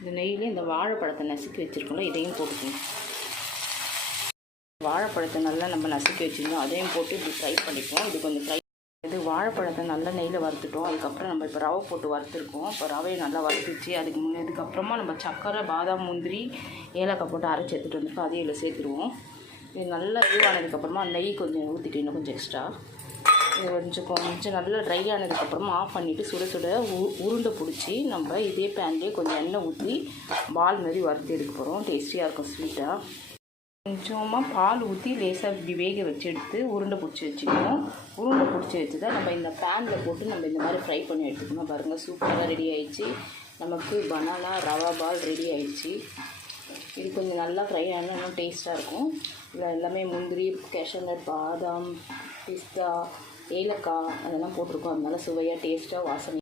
இந்த நெய்யிலே இந்த வாழைப்பழத்தை நசுக்கி வச்சுருக்கோம்ல, இதையும் போட்டுக்கணும். வாழைப்பழத்தை நல்லா நம்ம நசுக்கி வச்சுருந்தோம், அதையும் போட்டு இப்படி ஃப்ரை பண்ணிப்போம். இது கொஞ்சம் ஃப்ரை இது வாழைப்பழத்தை நல்லா நெய்யில் வறுத்துட்டோம். அதுக்கப்புறம் நம்ம இப்போ ரவை போட்டு வறுத்துருக்கோம். இப்போ ரவையை நல்லா வறுத்துச்சு. அதுக்கப்புறமா நம்ம சக்கரை, பாதாம், முந்திரி, ஏலக்காய் போட்டு அரைச்சி எடுத்துகிட்டு வந்துருக்கோம். அதையும் இதில் சேர்த்துருவோம். இது நல்லா இதுவானதுக்கப்புறமா நெய் கொஞ்சம் ஊற்றிட்டு இன்னும் கொஞ்சம் எக்ஸ்ட்ரா இது கொஞ்சம் நல்லா ட்ரை ஆனதுக்கப்புறமா ஆஃப் பண்ணிவிட்டு சுட சுட உருண்டை பிடிச்சி நம்ம இதே பேன்லேயே கொஞ்சம் எண்ணெய் ஊற்றி பால் மாதிரி வறுத்து எடுக்க போகிறோம். டேஸ்டியாக இருக்கும், ஸ்வீட்டாக. கொஞ்சமாக பால் ஊற்றி லேசாக இப்படி வேக வச்சு எடுத்து உருண்டை பிடிச்சி வச்சுக்கணும். உருண்டை பிடிச்சி வச்சு தான் நம்ம இந்த பேனில் போட்டு நம்ம இந்த மாதிரி ஃப்ரை பண்ணி எடுத்துக்கணும். பாருங்கள், சூப்பராக ரெடி ஆகிடுச்சு. நமக்கு பனானா ரவா பால் ரெடி ஆகிடுச்சு. இது கொஞ்சம் நல்லா ஃப்ரை ஆனால் இன்னும் டேஸ்ட்டாக இருக்கும். இதில் எல்லாமே முந்திரி, கேஷ்யூநட், பாதாம், பிஸ்தா, ஏலக்காய் அதெல்லாம் போட்டிருக்கோம். அதனால சுவையாக டேஸ்ட்டாக வாசனை